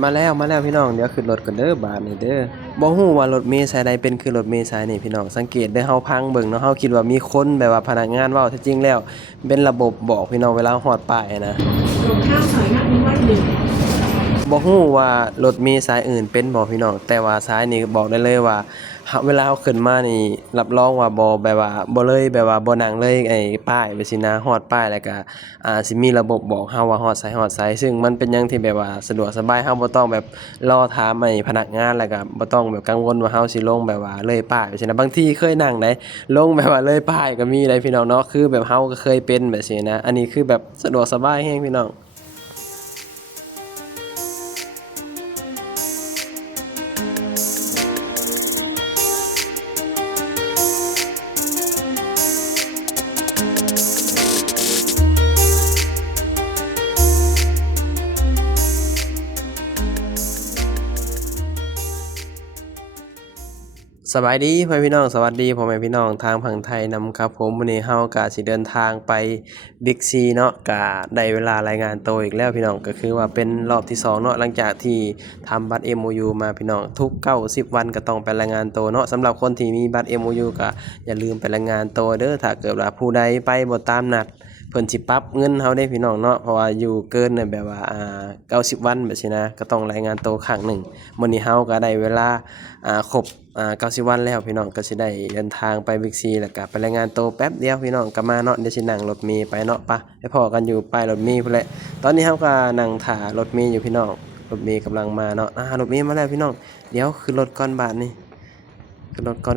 มาแล้วพี่น้องเดี๋ยวขึ้นรถกันเด้อบาดนี้เด้อบ่ฮู้ว่ารถเมล์สายใดเป็นคือรถเมล์สายนี้พี่น้องสังเกตเด้อเฮาพังเบิ่งเนาะเฮาคิดว่ามีคนแบบว่าพนักงานเว้าแท้จริงแล้วเป็นระบบบอกพี่น้องเวลาฮอดป้ายนะตรงข้ามซอยนักวิวัฒน์1บ่ฮู้ว่ารถเมล์สายอื่นเป็นบ่พี่น้องแต่ว่าสายนี้บอกได้เลยว่าเวลาเราขึ้นมานี่รับรองว่าบ่แบบว่าบ่เลยแบบว่าบ่นั่งเลยไอ้ป้ายไปสินะฮอดป้ายแล้วก็สิมีระบบบอกเราว่าฮอดไสซึ่งมันเป็นหยังที่แบบว่าสะดวกสบายเราบ่ต้องแบบรอถามไอ้พนักงานแล้วก็บ่ต้องแบบกังวลว่าเราสิลงแบบว่าเลยป้ายไปสินะบางทีเคยนั่งได้ลงแบบว่าเลยป้ายก็มีได้พี่น้องเนาะคือแบบเราก็เคยเป็นแบบสินะอันนี้คือแบบสะดวกสบายแฮงพี่น้อง สบายดีพ่อแม่พี่น้องสวัสดีพ่อแม่พี่น้องทางฝั่งไทยนำครับผมวันนี้เฮาก็สิเดินทางไปบิ๊กซีเนาะก็ได้เวลารายงานตัวอีกแล้วพี่น้องก็คือว่าเป็นรอบที่2เนาะหลังจากที่ทำบัตร MOU มาพี่น้องทุก90วันก็ต้องไปรายงานตัวเนาะสำหรับคนที่มีบัตร MOU ก็อย่าลืมไปรายงานตัวเด้อถ้าเกิดว่าผู้ใดไปบ่ตามนัดเพิ่นสิปรับเงินเฮาได้พี่น้องเนาะเพราะว่าอยู่เกินน่ะแบบว่า90วันแบบซี้นะก็ต้องรายงานตัวครั้งหนึ่งมื้อนี้เฮาก็ได้เวลาครบ90วันแล้วพี่น้องก็สิได้เดินทางไปบิ๊กซีแล้วก็ไปรายงานตัวแป๊บเดียวพี่น้องก็มาเนาะเดี๋ยวสินั่งรถเมล์ไปเนาะไปพ้อกันอยู่ป้ายรถเมล์พุ่นแหละตอนนี้เฮาก็นั่งท่ารถเมล์อยู่พี่น้องรถเมล์กำลังมาเนาะรถเมล์มาแล้วพี่น้องเดี๋ยวขึ้นรถก่อนบาดนี้ขึ้นรถก่อน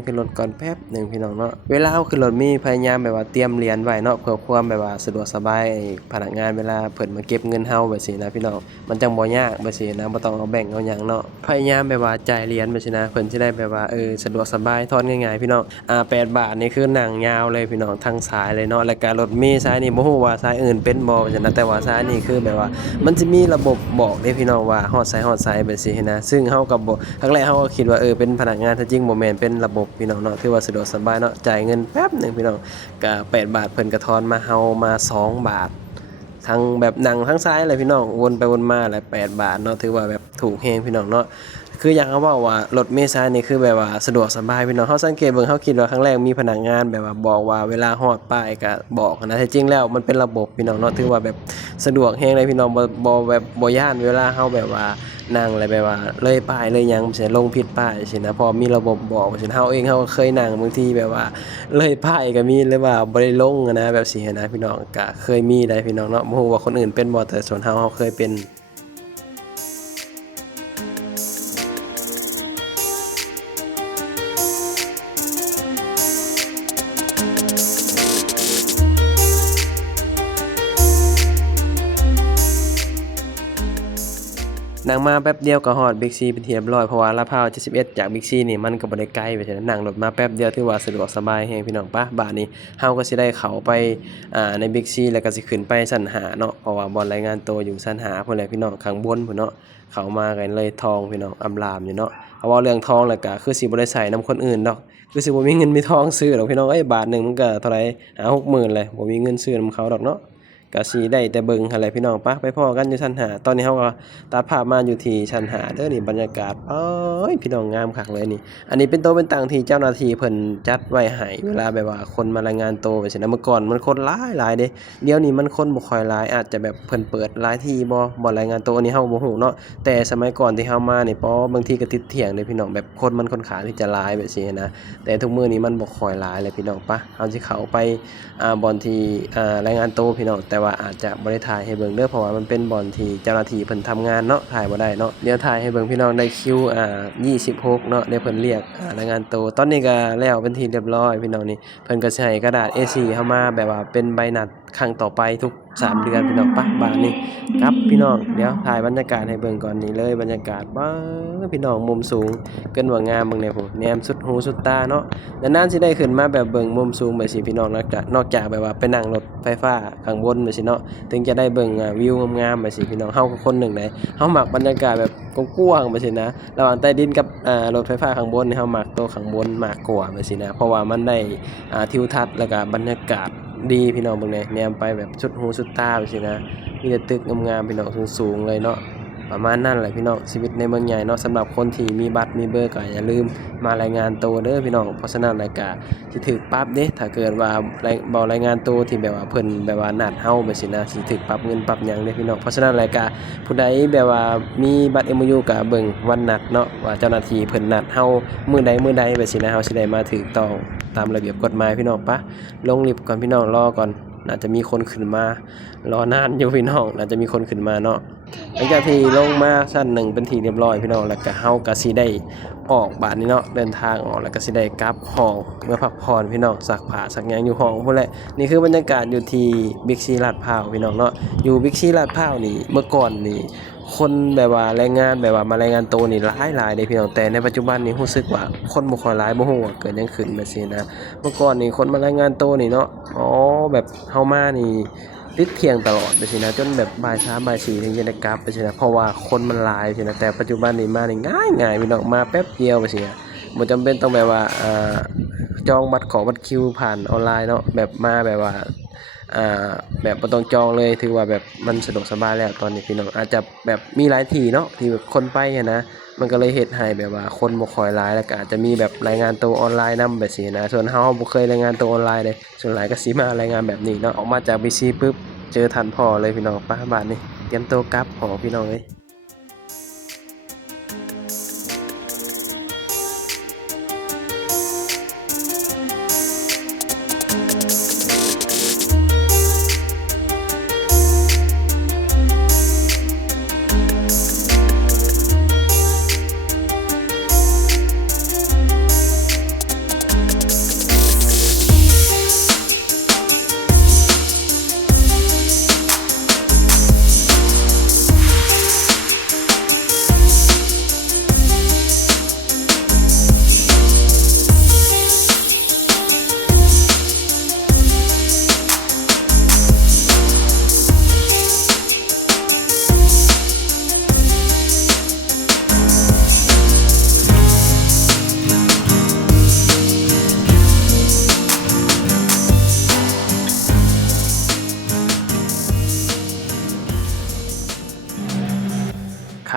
แป๊บหนึ่งพี่น้องเนาะเวลาเราขึ้นรถมีพยายามแบบว่าเตรียมเหรียญไว้เนาะเพื่อความแบบว่าสะดวกสบายพนักงานเวลาเพิ่นมาเก็บเงินเฮาแบบซี้นะพี่น้องมันจังบ่ยากแบบซี้นะบ่ต้องเอาแบงก์เอาหยังเนาะพยายามแบบว่าจ่ายเหรียญแบบซี้นะเพิ่นสิได้แบบว่าสะดวกสบายทอนง่ายๆพี่น้อง8 บาทนี่คือนั่งยาวเลยพี่น้องทั้งสายเลยเนาะแล้วก็รถเมล์สายนี้บ่ฮู้ว่าสายอื่นเป็นบ่ว่าจังนะแต่ว่าสายนี้คือแบบว่ามันสิมีระบบบอกเด้พี่น้องว่าฮอดไสแบบซี้นะซึ่งเฮาก็บ่ครั้งแรกเฮาก็คิดว่าเป็นพนักงานแท้จริงบ่แม่นเป็นระบบพี่น้องเนาะถือว่าสะดวกสบายเนาะจ่ายเงินแป๊บหนึงพี่น้องก็8 บาทเพิ่นก็ทอนมาเฮามา2 บาททั้งแบบนั่งทั้งซ้ายเลยพี่น้องวนไปวนมาแหละ8 บาทเนาะถือว่าแบบถูกแฮงพี่น้องเนาะคืออยากเขาเว้าว่ารถเมล์สายนี่คือแบบว่าสะดวกสบายพี่น้องเฮาสังเกตเบิ่งเฮาคิดว่าครั้งแรกมีพนักงานแบบว่าบอกว่าเวลาฮอดป้ายก็บอกนะแท้จริงแล้วมันเป็นระบบพี่น้องเนาะถือว่าแบบสะดวกแฮงเลยพี่น้องบ่แบบบ่ย้านเวลาเฮาแบบว่านั่งแล้วแบบว่าเลยป้ายเลยหยังสิลงผิดป้ายสินะพอมีระบบบอกสิเฮาเองเฮาก็เคยนั่งบางทีแบบว่าเลยป้ายก็มีหรือว่าบ่ได้ลงอะนะแบบสิหั้นนะพี่น้องก็เคยมีได้พี่น้องเนาะบ่ฮู้ว่าคนอื่นเป็นบ่แต่ส่วนเฮาเคยเป็น นั่งมาแป๊บเดียวก็ฮอด Big C เป็นที่เรียบร้อยเพราะว่าลาดพร้าว71จาก Big C นี่มันก็บ่ได้ไกลไปฉะนั้นนั่งรถมาแป๊บเดียวถือว่าสะดวกสบายแฮงพี่น้องบัดนี้เฮาก็สิได้เข้าไปใน Big C แล้วก็สิขึ้นไปชั้น5เนาะเพราะว่าบ่อนรายงานตัวอยู่ชั้น5พุ่นแหละพี่น้องข้างบนพุ่นเนาะเข้ามากันเลยทองพี่น้องอำลามอยู่เนาะเอาเว้าเรื่องทองแล้วก็คือสิบ่ได้ใช้นำคนอื่นดอกคือสิบ่มีเงินมีทองซื้อดอกพี่น้องบาทหนึงมันก็เท่าไร50,000เลยบ่มีเงินซื้อนำเขาดอกเนาะ ก็สิได้แต่เบิ่งหั่นแหละพี่น้องไปพ้อกันอยู่ชั้น5ตอนนี้เฮาก็ตัดภาพมาอยู่ที่ชั้น5เด้อนี่บรรยากาศโอ๊ยพี่น้องงามคักเลยนี่อันนี้เป็นโต๊ะเป็นตั้งที่เจ้าหน้าที่เพิ่นจัดไว้ให้เวลาแบบว่าคนมารายงานตัวไปซี้นะเมื่อก่อนมันคนหลายเด้เดี๋ยวนี้มันคนบ่ค่อยหลายอาจจะแบบเพิ่นเปิดหลายที่บ่รายงานตัวอันนี้เฮาบ่ฮู้เนาะแต่สมัยก่อนที่เฮามานี่บางทีก็ติดเที่ยงเด้พี่น้องแบบคนมันค่อนข้างที่จะหลายแบบซี้นะแต่ทุกมื้อนี้มันบ่ค่อยหลายเลยพี่น้องเฮาสิเข้าไปบ่อนที่รายงานตัวพี่น้องแต่ว่าอาจจะบ่ได้ถ่ายให้เบิ่งเด้อเพราะว่ามันเป็นบ่อนที่เจ้าหน้าที่เพิ่นทำงานเนาะถ่ายบ่ได้เนาะเดี๋ยวถ่ายให้เบิ่งพี่น้องได้คิว26เนาะเดี๋ยวเพิ่นเรียกรายงานตัวตอนนี้ก็แล้วเป็นที่เรียบร้อยพี่น้องนี่เพิ่นก็สิให้กระดาษ A4 เฮามาแบบว่าเป็นใบนัดครั้งต่อไปทุก3เดือนพี่น้องบาดนี้ครับพี่น้องเดี๋ยวถ่ายบรรยากาศให้เบิ่งก่อนนี่เลยบรรยากาศว้าพี่น้องมุมสูงเกินว่างามเบิ่งแน่ผมแนมสุดหูสุดตาเนาะนานๆสิได้ขึ้นมาแบบเบิ่งมุมสูงแบบสิพี่น้องนอกจากแบบว่าไปนั่งรถไฟฟ้าข้างบนแบบสิเนาะถึงจะได้เบิ่งวิวงามๆแบบสิพี่น้องเฮาก็คนหนึ่งได้เฮามักบรรยากาศแบบกว้างๆแบบสินะระหว่างใต้ดินกับรถไฟฟ้าข้างบนนี่เฮามักตัวข้างบนมากกว่าแบบสินะเพราะว่ามันได้ทิวทัศน์แล้วก็บรรยากาศดีพี่น้องเบิ่งแหน่แนมไปแบบสุดหูสุดตาแบบสินะมีแต่ตึกงามๆพี่น้องสูงๆเลยเนาะ ประมาณนั้นแหละพี่น้องชีวิตในเมืองใหญ่เนาะสำหรับคนที่มีบัตรมีเบอร์ก็อย่าลืมมารายงานตัวเด้อพี่น้องเพราะฉะนั้นรายการสิถูกปรับเด้ถ้าเกิดว่าบ่รายงานตัวที่แบบว่าเพิ่นแบบว่านัดเฮาแบบสินะสิถูกปรับเงินปรับหยังเด้อพี่น้องเพราะฉะนั้นรายการผู้ใดแบบว่ามีบัตร MOU ก็เบิ่งวันนัดเนาะว่าเจ้าหน้าที่เพิ่นนัดเฮามื้อใดแบบสินะเฮาสิได้มาถูกต้องตามระเบียบกฎหมายพี่น้องปะลงลิฟต์ก่อนพี่น้องรอก่อนน่าจะมีคนขึ้นมารอนานอยู่พี่น้องน่าจะมีคนขึ้นมาเนาะหลังจากที่ลงมาชั้นหนึ่งเป็นที่เรียบร้อยพี่น้องแล้วก็เฮาก็สิได้ออกบ้านนี้เนาะเดินทางออกแล้วก็สิได้กลับห้องเมื่อพักผ่อนพี่น้องซักผ้าซักหยังอยู่ห้องพุ่นแหละนี่คือบรรยากาศอยู่ที่บิ๊กซีลาดพร้าวพี่น้องเนาะอยู่บิ๊กซีลาดพร้าวนี่เมื่อก่อนนี่คนแบบว่าแรงงานแบบว่ามารายงานตัวนี่หลายเด้พี่น้องแต่ในปัจจุบันนี่รู้สึกว่าคนบ่ค่อยหลายบ่ฮู้ว่าเกิดหยังขึ้นแบบซี่นะเมื่อก่อนนี่คนมารายงานตัวนี่เนาะแบบเฮามานี่ติดเที่ยงตลอดไปสินะจนแบบบ่าย3บ่าย4ถึงจะได้กลับไปสินะเพราะว่าคนมันหลายสินะแต่ปัจจุบันนี่มานี่ง่ายพี่น้องมาแป๊บเดียวไปสินะบ่จำเป็นต้องแบบว่าจองบัตรบัตรคิวผ่านออนไลน์เนาะแบบมาแบบว่าแบบบ่ต้องจองเลยถือว่าแบบมันสะดวกสบายแล้วตอนนี้พี่น้องอาจจะแบบมีหลายที่เนาะที่แบบคนไปอะนะมันก็เลยเฮ็ดให้แบบว่าคนบ่ค่อยหลายแล้วก็อาจจะมีแบบรายงานตัวออนไลน์นำแบบนี้นะส่วนเฮาบ่เคยรายงานตัวออนไลน์เลยส่วนหลายก็สิมารายงานแบบนี้เนาะออกมาจาก BC ปึ๊บเจอทันพ่อเลยพี่น้องไปบ้านนี่เตรียมตัวกลับหอพี่น้องเอ้ย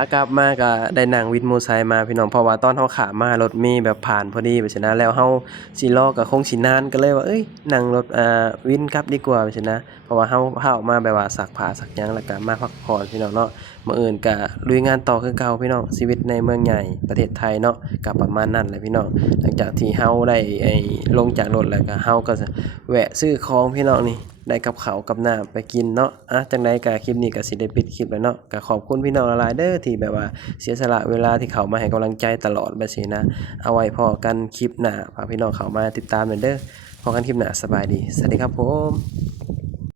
ขากลับมาก็ได้นั่งวินมอไซค์มาพี่น้องเพราะว่าตอนเฮาขามารถเมล์แบบผ่านพอดีไปซี้นะแล้วเฮาสิรอก็คงสินานก็เลยว่าเอ้ยนั่งรถวินกลับดีกว่าไปซี้นะเพราะว่าเฮาพาออกมาแบบว่าซักผ้าซักหยังแล้วก็มาพักผ่อนพี่น้องเนาะมื้ออื่นก็ลุยงานต่อคือเก่าพี่น้องชีวิตในเมืองใหญ่ประเทศไทยเนาะก็ประมาณนั้นแหละพี่น้องหลังจากที่เฮาได้ลงจากรถแล้วก็เฮาก็แวะซื้อของพี่น้องนี่ได้กับข้าวกับน้ำไปกินเนาะจังไดก็คลิปนี้ก็สิได้ปิดคลิปแล้วเนาะก็ขอบคุณพี่น้องหลายๆเด้อที่แบบว่าเสียสละเวลาที่เข้ามาให้กำลังใจตลอดแบบนี้นะเอาไว้พอกันคลิปหน้าฝากพี่น้องเข้ามาติดตามหน่อยเด้อพอกันคลิปหน้าสบายดีสวัสดีครับผม